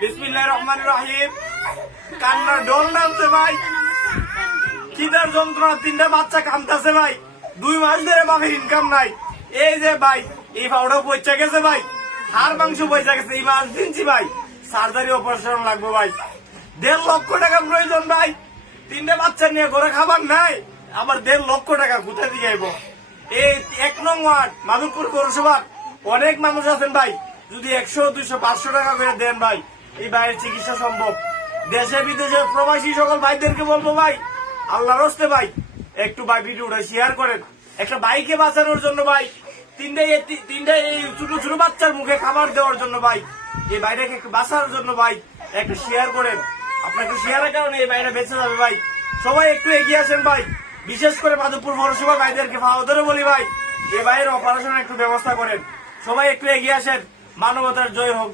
বিসমিল্লাহির রহমানির রহিম। কান্নার ঢোল নামছে ভাই, খিদার যন্ত্রণা, তিনটা বাচ্চা কামতাছে ভাই, 2 মাস ধরে বাপের ইনকাম নাই। এই যে ভাই এই পাউডার পয়সা গেছে ভাই, হাড় মাংস পয়সা গেছে, এই মাস দিনছি ভাই, সার্জারি অপারেশন লাগবে ভাই, 1.5 লক্ষ টাকা প্রয়োজন ভাই। 3টে বাচ্চা নিয়ে ঘরে খাবার নাই, আবার 1.5 লক্ষ টাকা কোথায় দিয়ে আইব? এই 1 নং ওয়ার্ড মাধবপুর পৌরসভা অনেক মানুষ আছেন ভাই, যদি 100, 200, 500 টাকা করে দেন ভাই, এই ভাইয়ের চিকিৎসা সম্ভব। দেশে বিদেশে প্রবাসী সকল ভাইদেরকে বলবো ভাই, আল্লাহর হস্তে ভাই একটু ভাই ভিডিওটা শেয়ার করেন। একটা বাইকে বাঁচানোর জন্য ভাই, তিনটা এই ছোট ছোট বাচ্চার মুখে খাবার দেওয়ার জন্য ভাই, এই বাইরেকে একটু বাঁচানোর জন্য ভাই একটু শেয়ার করেন। আপনাকে শেয়ারের কারণে এই বাইরে বেঁচে যাবে ভাই। সবাই একটু এগিয়ে আসেন ভাই, বিশেষ করে মাধবপুর পৌরসভা ভাইদেরকে ফাওয়াদেরও বলি ভাই, এই ভাইয়ের অপারেশনের একটু ব্যবস্থা করেন। সবাই একটু এগিয়ে আসেন, মানবতার জয় হোক।